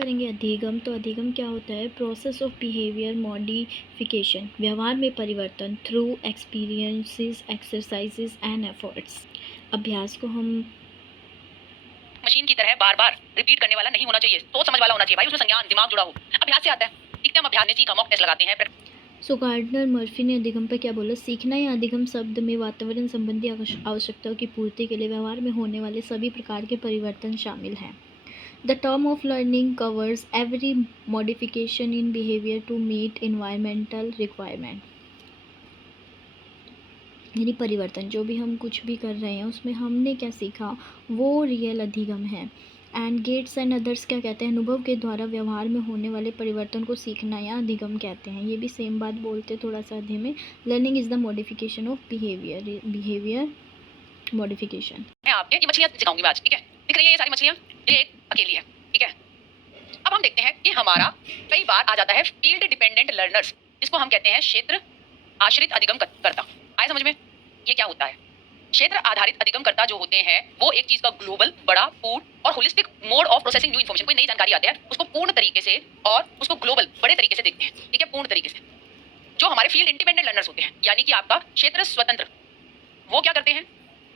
करेंगे अधिगम। तो अधिगम क्या होता है? प्रोसेस ऑफ बिहेवियर मॉडिफिकेशन, व्यवहार में परिवर्तन through experiences, exercises and efforts. अभ्यास को हम मशीन की तरह बार बार रिपीट करने वाला नहीं होना चाहिए, सोच समझ वाला होना चाहिए भाई, उसमें संज्ञान दिमाग जुड़ा हो। अभ्यास से आता है। ठीक है, हम अभ्यास में सीखा, मॉक टेस्ट लगाते हैं। सो गार्डनर मर्फी ने अधिगम पर क्या बोला? सीखना या अधिगम शब्द में वातावरण संबंधी आवश्यकताओं की पूर्ति के लिए व्यवहार में होने वाले सभी प्रकार के परिवर्तन शामिल हैं। The term of learning covers every modification in behavior to meet environmental requirement. यानी परिवर्तन, जो भी हम कुछ भी कर रहे हैं उसमें हमने क्या सीखा वो रियल अधिगम है। एंड गेट्स एंड अदर्स क्या कहते हैं? अनुभव के द्वारा व्यवहार में होने वाले परिवर्तन को सीखना या अधिगम कहते हैं। ये भी सेम बात बोलते थोड़ा सा अध्ययन में। Learning is the modification of behaviour modification. मैं आपके ये मछलियां सिखाऊंगी आज, ठीक है? दिख रही है ये सारी मछलियां, ये एक अकेली है, ठीक है? अब हम देखते हैं कि हमारा कई बार आ जाता है फील्ड डिपेंडेंट लर्नर्स, जिसको हम कहते हैं क्षेत्र आश्रित अधिगम करता। आए समझ में? ये क्या होता है? क्षेत्र आधारित अधिगमकर्ता जो होते हैं वो एक चीज का ग्लोबल, बड़ा, पूर्ण और holistic mode of processing new information, कोई नई जानकारी आती है उसको पूर्ण तरीके से और उसको ग्लोबल, बड़े तरीके से देखते हैं, ठीक है? पूर्ण तरीके से। जो हमारे फील्ड इंडिपेंडेंट लर्नर्स होते हैं, यानी कि आपका क्षेत्र स्वतंत्र, वो क्या करते हैं?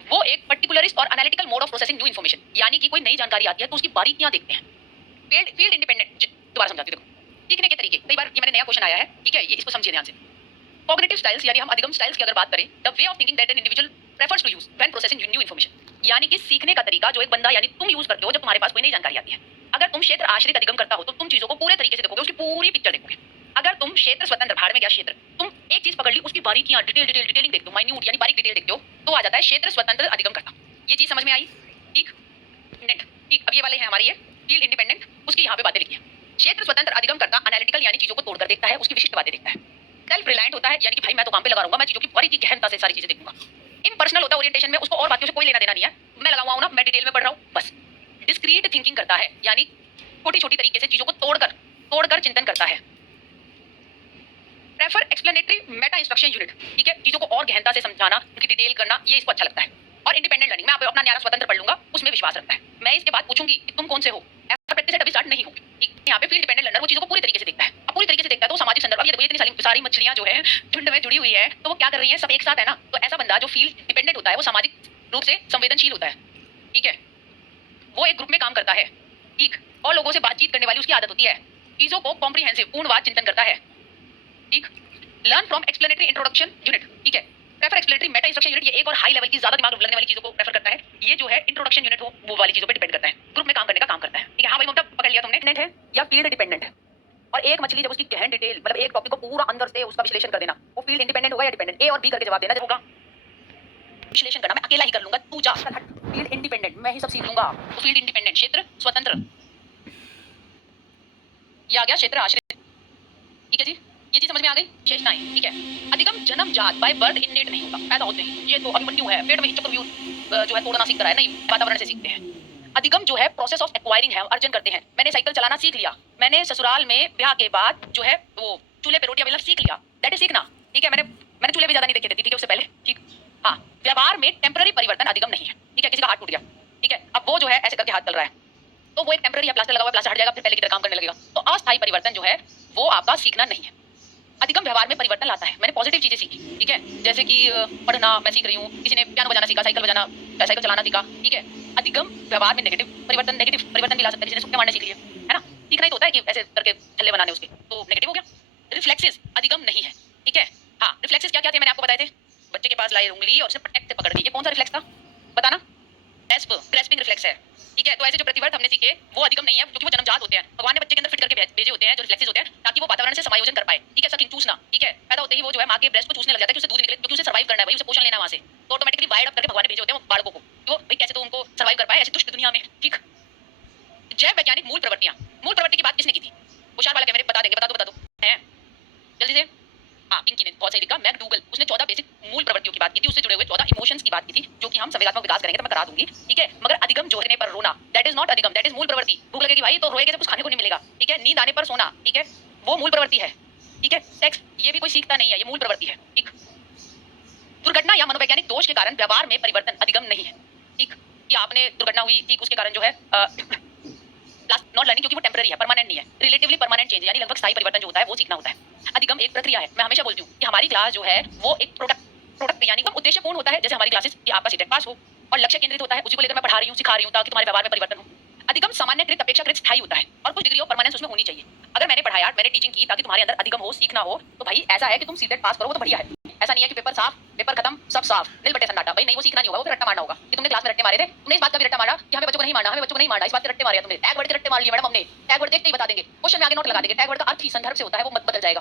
वो एक पर्टिकुलरिस्ट और analytical mode of processing new information, यानी कि कोई नई जानकारी आती है तो उसकी बारीकियां देखते हैं। फील्ड इंडिपेंडेंट, दोबारा समझाती हूं, देखो सीखने के तरीके। कई बार ये मैंने नया क्वेश्चन आया है, ठीक है? ये इसको समझिए ध्यान से। कॉग्निटिव स्टाइल्स, यानी हम अधिगम स्टाइल्स की अगर बात करें, the way of thinking that an individual prefers to use when processing new information, यानी कि सीखने का तरीका जो एक बंदा यानी तुम यूज करते हो जब तुम्हारे पास कोई नई जानकारी आती है। अगर तुम क्षेत्र आश्रित अधिगम करता हो तो तुम चीजों को पूरे तरीके से देखोगे, उसकी पूरी पिक्चर देखोगे। अगर तुम क्षेत्र स्वतंत्र, भाड़ में गया क्षेत्र, तुम एक चीज पकड़ ली, उसकी बारीकियां, डिटेलिंग देखते हो, माइन्यूट यानी बारीक डिटेल देखते हो, तो आ जाता है क्षेत्र स्वतंत्र अधिगम करता। ये चीज समझ में आई? ठीक, ठीक। अब ये वाले हैं हमारी, ये फील्ड इंडिपेंडेंट, उसकी यहाँ पे बातें लिखी है। क्षेत्र स्वतंत्र अधिगम करता एनालिटिकल, यानी चीजों को तोड़कर देखता है, उसकी विशिष्ट बातें देखता है। सेल्फ रिलायंट होता है, यानी कि भाई मैं तो काम पे लगा रहूंगा, मैं चीजों की बारीकी गहनता से सारी चीजें देखूंगा। इम्पर्सनल होता है ओरिएंटेशन में, उसको और बातों से कोई लेना देना नहीं है, मैं लगा हुआ हूं ना, मैं डिटेल में पढ़ रहा हूं बस। डिस्क्रीट थिंकिंग करता है, यानी छोटी छोटी तरीके से चीजों को तोड़कर चिंतन करता है। Prefer explanatory Meta instruction unit, ठीक है? चीजों को और गहनता से समझाना, उनकी डिटेल करना, ये इसको अच्छा लगता है। और इंडिपेंडेंट लर्निंग, मैं अपना न्यारा स्वतंत्र पढ़ लूंगा, उसमें विश्वास रखता है। मैं इसके बाद पूछूंगी कि तुम कौन से हो, प्रैक्टिस अभी स्टार्ट नहीं होगी, ठीक? यहाँ पे फील्ड डिपेंडेंट लर्नर वो चीजों को पूरी तरीके से देखता है। अब पूरी तरीके से देखता है तो सामाजिक संदर्भ, अब ये देखो इतनी सारी मछलियां जो है झुंड में जुड़ी हुई है, तो वो क्या कर रही है? सब एक साथ है ना। तो ऐसा बंदा जो फील्ड डिपेंडेंट होता है वो सामाजिक रूप से संवेदनशील होता है, ठीक है? वो एक ग्रुप में काम करता है, ठीक? और लोगों से बातचीत करने वाली उसकी आदत होती है। चीजों को कॉम्प्रिहेंसिव, पूर्णवाद चिंतन करता है, ठीक? Learn from explanatory introduction unit, ठीक है? Prefer explanatory Meta instruction unit, ये एक और हाई लेवल की ज्यादा दिमाग लगने वाली चीजों को प्रेफर करता है। ये जो है इंट्रोडक्शन यूनिट हो, वो वाली चीजों पे डिपेंड करता है, ग्रुप में काम करने का काम करता है, ठीक है? हाँ भाई ममता, पकड़ लिया तुमने। नेट है या फील्ड डिपेंडेंट है? और एक मछली जब उसकी गहन डिटेल, मतलब एक टॉपिक को पूरा अंदर से उसका विश्लेषण कर देना, वो फील्ड इंडिपेंडेंट होगा या डिपेंडेंट? ए और बी करके जवाब देना होगा। विश्लेषण करना मैं अकेला ही कर लूंगा, तू जा हट। फील्ड इंडिपेंडेंट, मैं ही सब सीख लूंगा। तो फील्ड इंडिपेंडेंट, क्षेत्र स्वतंत्र। ये आ गया क्षेत्र आश्रित, ठीक है जी? ये चीज समझ में आ गई? विशेषताएं, ठीक है? अधिगम जन्मजात बाय बर्थ इननेट नहीं होता, पैदा होते ही। ये तो अभिमन्यु है, पेट में ही चक्रव्यूह जो है तोड़ना सीख रहा है, नहीं, वातावरण से सीखते हैं। अधिगम जो है प्रोसेस ऑफ एक्वायरिंग है, अर्जन करते हैं। मैंने साइकिल चलाना सीख लिया, मैंने ससुराल में ब्याह के बाद जो है वो चूल्हे पे रोटियां बेलना सीख लिया, दैट इज सीखना, ठीक है? मैंने चूल्हे भी ज्यादा नहीं देखे थे, ठीक है? उससे पहले, ठीक? हाँ, व्यवहार में टेम्पररी परिवर्तन अधिगम नहीं है, ठीक है? किसी का हाथ टूट गया, ठीक है? अब वो जो है ऐसे करके हाथ चल रहा है, तो वो एक टेम्पररी, प्लास्टर लगा हुआ है, प्लास्टर हट जाएगा, फिर पहले की तरह काम करने लगेगा। तो अस्थायी परिवर्तन जो है वो आपका सीखना नहीं है। अधिगम व्यवहार में परिवर्तन लाता है। मैंने पॉजिटिव चीजें सीखी, ठीक है? जैसे कि पढ़ना मैं सीख रही हूँ, किसी ने पियानो बजाना सीखा, साइकिल चलाना सीखा, ठीक है? अधिगम व्यवहार में नेगेटिव परिवर्तन भी ला सकता है, किसी ने सुक्के मारने सीख लिया, है ना? सीखना ही तो होता है कि ऐसे करके छल्ले बनाने उसके, तो नेगेटिव हो गया। रिफ्लेक्सेस अधिगम नहीं है, ठीक है? हाँ, रिफ्लेक्सेस क्या क्या थे मैंने आपको बताए थे? बच्चे के पास लाई उंगली और उसने पटक से पकड़ दी, ये कौन सा रिफ्लेक्स था बताना? ग्रेस्पिंग रिफ्लेक्स है, ठीक है? तो ऐसे जो प्रतिवर्त हमने सीखे वो अधिगम नहीं है, क्योंकि वो जन्मजात होते हैं, भगवान ने बच्चे के अंदर फिट करके भेजे होते हैं जो रिफ्लेक्सेस होते हैं, ताकि वो वातावरण से समायोजन कर पाए, ठीक है? सकिंग, चूसना, ठीक है? पैदा होते ही वो जो है मां के ब्रेस्ट को चूसने लग जाता है कि उसे दूध निकले, क्योंकि उसे सर्वाइव करना है भाई, उसे पोषण लेना है वहां से। तो ऑटोमेटिकली वायर्ड अप करके भगवान ने भेजे होते हैं वो बालकों को, तो भाई कैसे तो उनको सर्वाइव कर पाए ऐसी दुष्ट दुनिया में, ठीक? जैव वैज्ञानिक मूल प्रवृत्तियां, मूल प्रवृत्ति की बात किसने की थी? होशियार वाला कैमरे बता देंगे, बता दो हैं जल्दी से। हाँ, पिंकी ने बहुत सही लिखा। मैकडूगल, उसने 14 बेसिक मूल प्रवृत्तियों की बात की थी, उससे जुड़े हुए 14 इमोशंस की बात की थी, जो कि हम संवेगात्मक विकास करेंगे तो मैं करा दूंगी, ठीक है? मगर अधिगम जो है पर रोना, दैट इज नॉट अधिगम, दैट इज मूल प्रवृत्ति। भूख लगेगी भाई तो रोएगे तो कुछ खाने को नहीं मिलेगा, ठीक है? नींद आने पर सोना, ठीक है? वो मूल प्रवृत्ति है, ठीक है? सेक्स, ये भी कोई सीखता नहीं है, ये मूल प्रवृत्ति है, ठीक? दुर्घटना या मनोवैज्ञानिक दोष के कारण व्यवहार में परिवर्तन अधिगम नहीं है, ठीक? कि आपने दुर्घटना हुई, ठीक? उसके कारण जो है क्लास नॉट लर्निंग क्योंकि वो टेम्पररी है, परमानेंट नहीं है, रिलेटिवली परमानेंट चेंज यानी लगभग स्थायी परिवर्तन जो होता है वो सीखना होता है। अधिगम एक प्रक्रिया है। मैं हमेशा बोलती हूँ कि हमारी क्लास जो है वो एक प्रोडक्ट यानी एकदम उद्देश्यपूर्ण होता है। जैसे हमारी क्लासेस कि आपका सीटेट पास हो और लक्ष्य केंद्रित होता है, उसी को लेकर मैं पढ़ा रही हूँ, सिखा रही हूँ ताकि तुम्हारे व्यवहार में परिवर्तन हो। अधिगम सामान्यकृत अपेक्षाकृत स्थायी होता है और कुछ डिग्री ऑफ परमानेंस उसमें होनी चाहिए। अगर मैंने पढ़ाया, मैंने टीचिंग की ताकि तुम्हारे अंदर अधिगम हो, सीखना हो, तो भाई ऐसा है कि तुम सीटेट पास करो वो तो बढ़िया है। ऐसा नहीं है कि पेपर साफ, पेपर खत्म, सब साफ, नील बटे सन्नाटा। भाई नहीं, वो सीखना नहीं होगा, वो फिर रट्टा मारना होगा कि तुमने क्लास में रट्टे मारे थे, तुमने इस बात का भी रट्टा मारा कि हमें बच्चों को नहीं मारना, हमें बच्चों को नहीं मारना, इस बात के रट्टे मारे तुमने, टैग वर्ड के रट्टे मार लिए मैडम हमने। टैग वर्ड देखते ही बता देंगे, क्वेश्चन में आगे नोट लगा देंगे, टैग वर्ड का अर्थ ही संदर्भ से होता है, वो मत बदल जाएगा।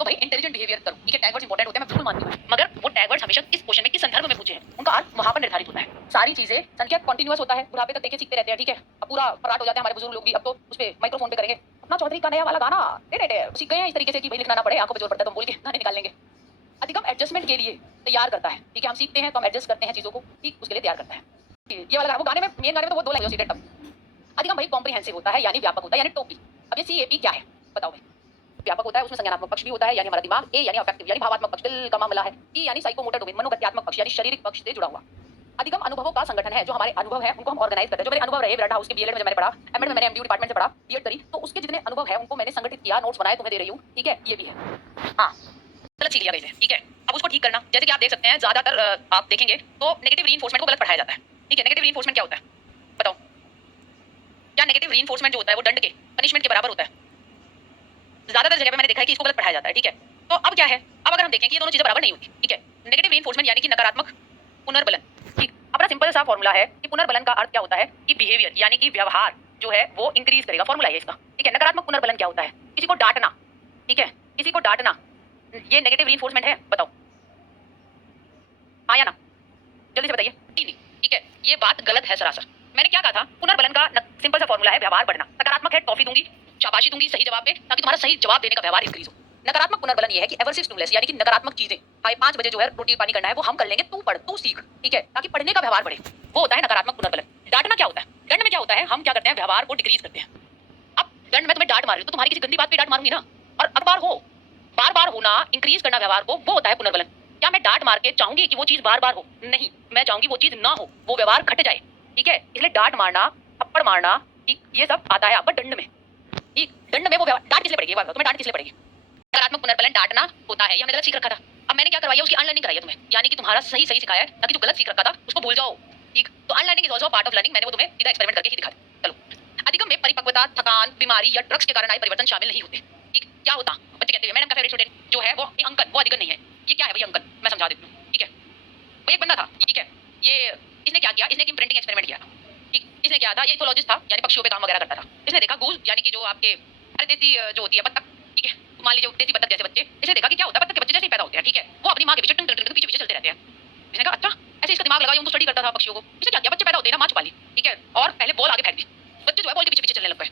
तो भाई इंटेलिजेंट बिहेवियर करो, ठीक है, टैग वर्ड्स इंपॉर्टेंट होते हैं, मैं बिल्कुल मानती हूं, मगर वो टैग वर्ड्स हमेशा किस क्वेश्चन में किस संदर्भ में पूछे हैं उनका अर्थ वहां पर निर्धारित होता है। सारी चीजें संख्या कंटीन्यूअस होता है, बुढ़ापे तक देखे सीखते रहते हैं, ठीक है। अब पूरा फराट हो जाते हैं हमारे बुजुर्ग लोग भी, अब तो उस पे माइक्रोफोन पे करेंगे अपना चौधरी का नया वाला गाना, सीख गए हैं इस तरीके से कि भाई लिखना ना पड़े, आंखों पे जोर पड़ता है तो हम बोल के गाने निकाल लेंगे। अधिगम एडजस्टमेंट के लिए तैयार करता है, ठीक है, हम सीखते हैं तो हम एडजस्ट करते हैं चीजों को, ठीक, उसके लिए तैयार करता है। ये वाला वो गाने में, मेन गाने में तो वो दो लाइन सीटेट। अधिगम भाई कॉम्प्रिहेंसिव होता है यानी व्यापक होता है, यानी टोपी। अब ये CAP क्या है बताओ भाई। व्यापक होता है, उसमें संज्ञानात्मक पक्ष भी होता है यानी हमारा दिमाग, A यानी अफेक्टिव यानी भावात्मक पक्ष, दिल का मामला है, P यानी साइकोमोटर डोमेन मनोगत्यात्मक पक्ष यानी शारीरिक पक्ष से जुड़ा हुआ। अधिगम अनुभवों का संगठन है, जो हमारे अनुभव है उनको हम ऑर्गेनाइज करते हैं। जो मेरे अनुभव रहे विराट हाउस के B.Ed में जब मैंने पढ़ा, M.Ed में मैंने MDU डिपार्टमेंट से पढ़ा, B.Ed करी, तो उसके जितने अनुभव है उनको मैंने संगठित किया, नोट्स बनाए, तुम्हें दे रही हूँ, ठीक है, ये भी है। हाँ, गलत सीख लिया गया, ठीक है, अब उसको ठीक करना। जैसे कि आप देख सकते हैं ज्यादातर आप देखेंगे तो नेगेटिव रीइंफोर्समेंट को गलत पढ़ाया जाता है, ठीक है। नेगेटिव रीइंफोर्समेंट क्या होता है बताओ, क्या नेगेटिव रीइंफोर्समेंट जो होता है वो दंड के, पनिशमेंट के बराबर होता है। ज्यादातर जगह पे मैंने देखा है कि इसको गलत पढ़ाया जाता है, ठीक है। तो अब क्या है, अब अगर हम देखें कि ये दोनों चीजें बराबर नहीं होती, ठीक है। नेगेटिव रीइंफोर्समेंट यानी कि नकारात्मक पुनर्बलन, ठीक। अपना सिंपल सा फॉर्मूला है कि पुनर्बलन का अर्थ क्या होता है कि बिहेवियर यानी कि व्यवहार जो है वो इंक्रीज करेगा, फॉर्मूला है इसका, ठीक है। नकारात्मक पुनर्बलन क्या होता है, किसी को डांटना, ठीक है, किसी को डांटना, ये नेगेटिव रीइंफोर्समेंट है, बताओ हाँ या ना, जल्दी से बताइए। नहीं, ठीक है, ये बात गलत है सरासर। मैंने क्या कहा था, पुनर्बलन का सिंपल सा फॉर्मूला है व्यवहार बढ़ना। सकारात्मक है टॉफी दूंगी, शाबाशी दूंगी सही जवाब पे, ताकि तुम्हारा सही जवाब देने का व्यवहार इंक्रीज हो। नकारात्मक पुनर्बलन ये है कि एवर्सिव स्टिमुलस यानी कि नकारात्मक चीजें, भाई 5 बजे जो है रोटी पानी करना है वो हम कर लेंगे, तू पढ़, तू सीख, ठीक है, ताकि पढ़ने का व्यवहार बढ़े, वो होता है नकारात्मक पुनर्बलन। डांटना क्या होता है, दंड में क्या होता है, हम क्या करते हैं, व्यवहार को डिक्रीज करते हैं। अब दंड में तुम्हें डांट मार रही हूं तो तुम्हारी किसी गंदी बात पे डांट मारूंगी ना, और अब बार बार होना, इंक्रीज करना व्यवहार को, वो होता है पुनर्बलन। क्या मैं डांट मार के चाहूंगी कि वो चीज बार बार हो, नहीं, मैं चाहूंगी वो चीज ना हो, वो व्यवहार घट जाए, ठीक है। इसलिए डांट मारना, थप्पड़ मारना, ठीक, ये सब आता है आपका दंड में, ठीक। दंड में वो डांट किसलिए पड़ेगी, तुम्हें डांट किसलिए पड़ेगी, नकारात्मक पुनर्बलन डांटना होता है, ये हमने गलत सीख रखा था। अब मैंने क्या करवाया, उसकी अनलर्निंग कराई है तुम्हें, यानी कि तुम्हारा सही सिखाया है, ताकि जो गलत सीख रखा था उसको भूल जाओ, ठीक। तो unlearning is also part of learning, मैंने वो तुम्हें सीधा एक्सपेरिमेंट करके ही दिखा दिया। चलो, अधिगम में परिपक्वता, थकान, बीमारी या ड्रग्स के कारण आए परिवर्तन शामिल नहीं होते, ठीक। क्या होता, बच्चे कहते हैं मैडम का फेवरेट स्टूडेंट जो है वो अंकन, वो अधिगम नहीं है। ये क्या है भाई अंकन, मैं समझा देती हूँ, ठीक है। वो एक बंदा था, ठीक है, ये इसने क्या किया, इसने एक इम्प्रिंटिंग एक्सपेरिमेंट किया, ठीक। इसने क्या था, ये इथोलॉजिस्ट था यानी पक्षियों पे काम वगैरह करता था। इसने देखा गूज यानी कि जो आपके देसी जो होती है बत्तख, ठीक है, मान लीजिए देसी बत्तख जैसे बच्चे, इसने देखा कि क्या होता है, बत्तख के बच्चे जैसे ही पैदा होते हैं, ठीक है, वो अपनी माँ के पीछे टंग टंग टंग पीछे पीछे चलते रहते हैं। इसने कहा अच्छा, ऐसे इसका दिमाग लगा, ये तो स्टडी करता था पक्षियों को। इसने क्या किया, बच्चे पैदा होते हैं ना, माँ छुपा ली, ठीक है, और पहले बॉल आगे फेंक दी, बच्चे जो है बॉल के पीछे पीछे चलने लग गए।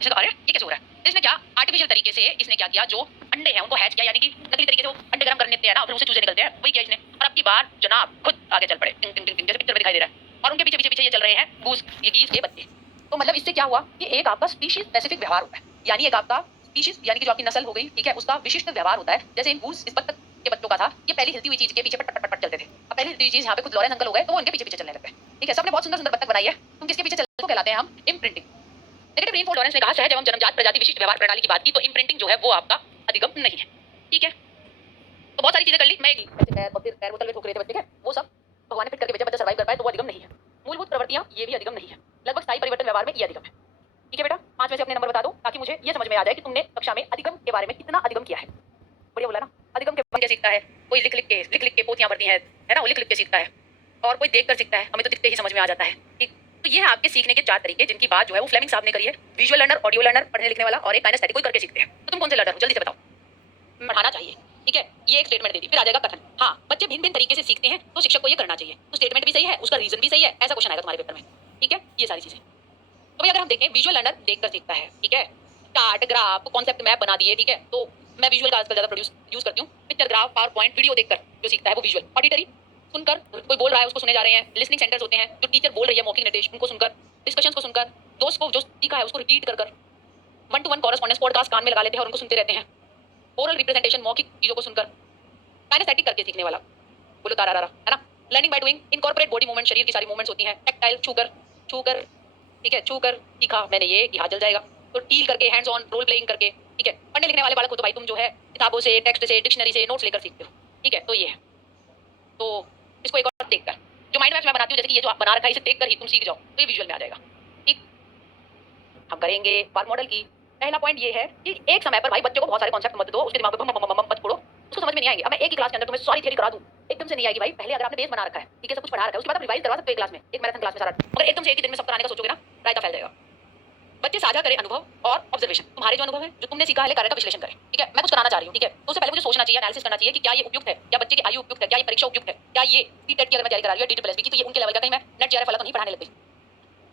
इसने कहा अरे ये कैसे हो रहा है। इसने क्या आर्टिफिशियल तरीके से इसने क्या किया, जो अंडे हैं उनको हैच किया, यानी कि नकली तरीके से वो अंडे गर्म करने देते हैं ना, फिर उनसे चूजे निकलते हैं, वही किया इसने। और अब की बार जनाब खुद आगे चल पड़े, टिंग टिंग टिंग जैसे पिक्चर में दिखाई दे रहा है, और उनके पीछे पीछे पीछे ये चल रहे हैं गूस, ये गीस, ये बच्चे। तो मतलब इससे क्या हुआ कि एक आपका स्पीशीज स्पेसिफिक व्यवहार होता है, यानी एक आपका स्पीशीज यानी कि जो आपकी नस्ल हो गई, ठीक है, उसका विशिष्ट व्यवहार होता है। जैसे इन गूस, इस बत्तख के बच्चों का था, ये पहली हिलती हुई चीज के पीछे पट पट पट चलते थे। अब पहली हिलती हुई चीज यहाँ पे खुद लॉरेंस अंकल हो गए, तो वो इनके पीछे पीछे चलने लग गए, ठीक है। सबने बहुत सुंदर सुंदर बत्तख बनाई है, तुम किसके पीछे चलते हो, कहलाते हैं हम इम्प्रिंटिंग। नेगेटिव रीइंफोर्समेंट लॉरेंस ने कहा सहज एवं जन्मजात प्रजाति विशिष्ट व्यवहार प्रणाली की बात की, तो इम्प्रिंटिंग जो है वो आपका अधिगम नहीं है, ठीक है। तो बहुत सारी चीजें कर ली, मैं पैर बोतल में ठोक रहे थे बच्चे के, वो सब भगवान ने फिट करके भेजा, बच्चा सर्वाइव कर पाए, तो वो अधिगम नहीं है। मूलभूत प्रवृत्तियां, ये भी अधिगम नहीं है। लगभग स्थायी परिवर्तन व्यवहार में ये अधिगम है, ठीक है बेटा। 5 में से अपने नंबर बता दो, ताकि मुझे ये समझ में आ जाए कि तुमने कक्षा में अधिगम के बारे में कितना अधिगम किया है। बढ़िया बोला ना। अधिगम के बारे में सीखता है कोई, लिख लिख के पोथियां भरती है ना, वो लिख लिख के सीखता है, और कोई देख कर सीखता है, हमें तो दिखते ही समझ में आ जाता है, ठीक। तो ये है आपके सीखने के 4 तरीके, जिनकी बात जो है वो फ्लेमिंग साहब ने करी है। विजुअल लर्नर, ऑडियो लर्नर पढ़ने लिखने वाला, और एक काइनेस्थेटिक कोई करके सीखते हैं। तो तुम कौन से लर्नर हो, जल्दी से बताओ। पढ़ाना चाहिए, ठीक है, ये एक स्टेटमेंट दे दी, फिर आ जाएगा कथन। हाँ, बच्चे भिन्न भिन्न तरीके से सीखते हैं, तो शिक्षक को ये करना चाहिए। तो स्टेटमेंट भी सही है, उसका रीजन भी सही है, ऐसा क्वेश्चन आएगा तुम्हारे पेपर में, ठीक है। ये सारी चीजें तो भाई अगर हम देखें, विजुअल लर्नर देखकर सीखता है, ठीक है, चार्ट, ग्राफ, कॉन्सेप्ट मैप बना दिए, ठीक है। तो मैं विजुअल का आजकल ज्यादा यूज करती हूँ। Picture, graph, power point, video देखकर जो सीखता है वो विजुअल। ऑडिटरी, सुनकर, कोई बोल रहा है उसको सुने जा रहे हैं। लिसनिंग सेंटर्स होते हैं, जो टीचर बोल रही है मौखिक निर्देश, उनको सुनकर, डिस्कशंस को सुनकर, दोस्त को जो सीखा है उसको रिपीट कर 1-to-1 कॉरेस्पॉन्डेंस पॉडकास्ट कान में लगा लेते हैं और उनको सुनते रहते हैं। ओरल रिप्रेजेंटेशन, मौखिक चीजों को सुनकर। काइनेस्थेटिक करके सीखने वाला, बोलो तारा है ना। Learning by doing, incorporate body movement, शरीर की सारी मूवमेंट्स होती हैं। टैक्टाइल, छूकर ठीक है, छू कर सीखा मैंने ये कि हाथ जल जाएगा, तो डील करके हैंड्स ऑन रोल प्लेइंग करके, ठीक है। पढ़ने लिखने वाले बालक को तो भाई तुम जो है किताबों से, टेक्स्ट से, डिक्शनरी से नोट्स लेकर सीखते हो, ठीक है। तो ये है, तो इसको एक और देखकर जो माइंड मैप्स मैं बनाती हूँ, जैसे कि ये जो आप बना रखा है इसे देखकर ही तुम सीख जाओ, तो ये विजुअल में आ जाएगा, ठीक। हम करेंगे बार मॉडल की। पहला पॉइंट ये है कि एक समय पर भाई बच्चों को बहुत सारे कॉन्सेप्ट मत दो, उसके दिमाग में मत पढ़ो, उसको समझ में नहीं आएंगे। अब मैं एक ही क्लास के अंदर तुम्हें सारी थ्योरी करा दूं, एकदम से नहीं आएगी भाई। पहले अगर आपने बेस बना रखा है, ठीक है, सब कुछ पढ़ा रखा है, उसके बाद आप रिवाइज करवा सकते हो एक क्लास में, एक मैराथन क्लास में सारा। मगर एकदम से एक ही दिन में सब कराने का सोचोगे ना, रायता फैल जाएगा। बच्चे साझा करें अनुभव और ऑब्जर्वेशन, तुम्हारे जो अनुभव है, जो तुमने सीखा है, कार्य का विश्लेषण करें, ठीक है। मैं कुछ कराना चाह रही हूँ, ठीक है, तो उससे पहले मुझे सोचना चाहिए, एनालिसिस करना चाहिए कि क्या ये उपयुक्त है, क्या बच्चे की आयु उपयुक्त है, क्या ये परीक्षा उपयुक्त है, क्या ये टेट की अगर मैं तैयारी करा रही हूँ, टीटीपीएसबी की, तो ये उनके लेवल का, कहीं मैं नेट जेआरएफ वाला तो नहीं पढ़ाने लग गई।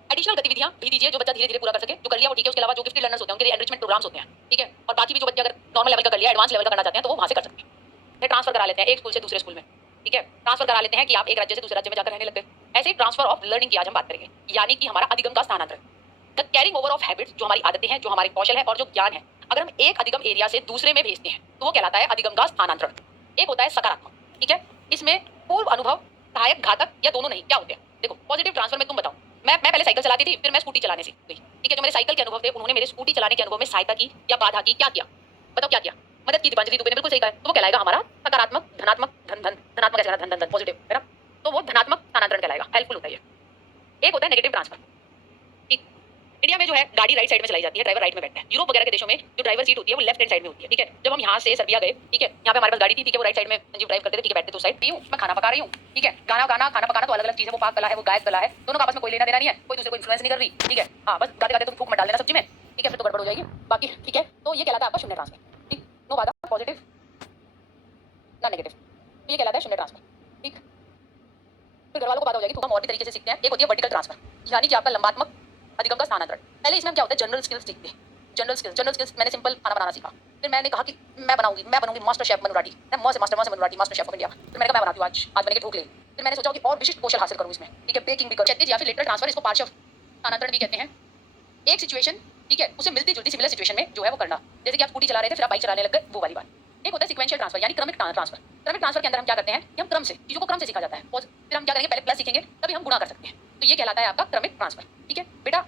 एडिशनल गतिविधियां भी दीजिए जो बच्चा धीरे धीरे पूरा कर सके, जो कर लिया वो ठीक है, उसके अलावा जो गिफ्टेड लर्नर्स होते हैं उनके लिए एनरिचमेंट प्रोग्राम्स होते हैं, ठीक है। और बाकी भी जो बच्चे अगर नॉर्मल लेवल का कर लिया, एडवांस लेवल का करना चाहते हैं, तो वो वहां से कर सकते हैं। ट्रांसफर करा लेते हैं एक स्कूल से दूसरे स्कूल में, ठीक है। ट्रांसफर करा लेते हैं कि आप एक राज्य से दूसरे राज्य में जाकर रहने लग गए। ऐसे ट्रांसफर ऑफ लर्निंग की आज हम बात करेंगे, यानी कि हमारा अधिगम का स्थानांतरण, the carrying over of habits, जो हमारी आदतें हैं, जो हमारे कौशल है और जो ज्ञान है, अगर हम एक अधिगम एरिया से दूसरे में भेजते हैं तो वो कहलाता है अधिगम का स्थानांतरण। एक होता है सकारात्मक, ठीक है, इसमें पूर्व अनुभव सहायक, घातक या दोनों नहीं, क्या होते हैं। देखो पॉजिटिव ट्रांसफर में तुम बताओ, मैं पहले साइकिल चलाती थी, फिर मैं स्कूटी चलाने सीख गई, ठीक है। जो मेरे साइकिल के अनुभव थे उन्होंने मेरे स्कूटी चलाने के अनुभव में सहायता की या बाधा की, क्या किया बताओ, क्या किया, मदद की। दीपांजलि दुबे ने बिल्कुल सही कहा है, तो वो कहलाएगा हमारा सकारात्मक, धनात्मक, धनात्मक ऐसा धन धन धन पॉजिटिव है ना, तो वो धनात्मक स्थानांतरण कहलाएगा, हेल्पफुल होता है ये। एक होता है नेगेटिव ट्रांसफर, ठीक। इंडिया में जो है गाड़ी राइट साइड में चलाई जाती है, ड्राइवर राइट में बैठता है। यूरोप वगैरह के देशों में जो ड्राइवर सीट होती है वो लेफ्ट हैंड साइड में होती है, ठीक है। जब हम यहाँ से सर्बिया गए, ठीक है, यहाँ पे हमारे पास गाड़ी थी, ठीक है, वो राइट साइड में संजीव ड्राइव करते थे, ठीक है, बैठते तो साइड पे हूँ, मैं खाना पका रही हूँ, ठीक है। खाना पकाना तो अलग अलग चीज है, वो पाक कला है, वो गायक कला है, दोनों का आपस में कोई लेना देना नहीं है, कोई दूसरे को इन्फ्लुएंस नहीं कर रही, ठीक है। हाँ बस गाते गाते तुम फूक मत डाल देना सब्जी में, ठीक है, फिर तो गड़बड़ हो जाएगी बाकी, ठीक है। तो ये कहलाता है आपका शून्य ट्रांसफर, ठीक। नो बाधा, पॉजिटिव ना नेगेटिव, ये कहलाता है शून्य ट्रांसफर, ठीक। फिर घर वालों को बात हो जाएगी, थोड़ा और भी तरीके से सीखते हैं। एक होती है वर्टिकल ट्रांसफर, यानी कि आपका लंबात्मक अधिगम का स्थानांतरण। पहले इसमें क्या होता है, जनरल स्किल्स सीखते हैं। जनरल स्किल्स मैंने सिंपल खाना बनाना सीखा, फिर मैंने कहा कि मैं बनूंगी मास्टर शेफ मनुराठी, मास्टर शेफ ऑफ इंडिया। फिर मैंने कहा मैं बनाती हूँ आज बनेगी ढोकले। फिर मैंने सोचा कि और विशिष्ट कौशल हासिल करूँ इसमें, ठीक है, बेकिंग भी करूँ, या फिर लेटरल ट्रांसफर, इसको पार्श्व स्थानांतरण भी कहते हैं। एक सिचुएशन, ठीक है, उसे मिलती जुलती सिमिलर सिचुएशन में जो है वो करना, जैसे कि आप स्कूटी चला रहे थे फिर आप बाइक चलाने लग गए, वो वाली बात। एक होता है सीक्वेंशियल ट्रांसफर, यानी क्रमिक ट्रांसफर। क्रमिक ट्रांसफर के अंदर हम क्या करते हैं कि हम क्रम से चीजों को क्रम से सीखा जाता है, फिर हम क्या करेंगे, पहले प्लस सीखेंगे तभी हम गुणा कर सकते हैं, तो ये कहलाता है आपका क्रमिक ट्रांसफर, ठीक है बेटा।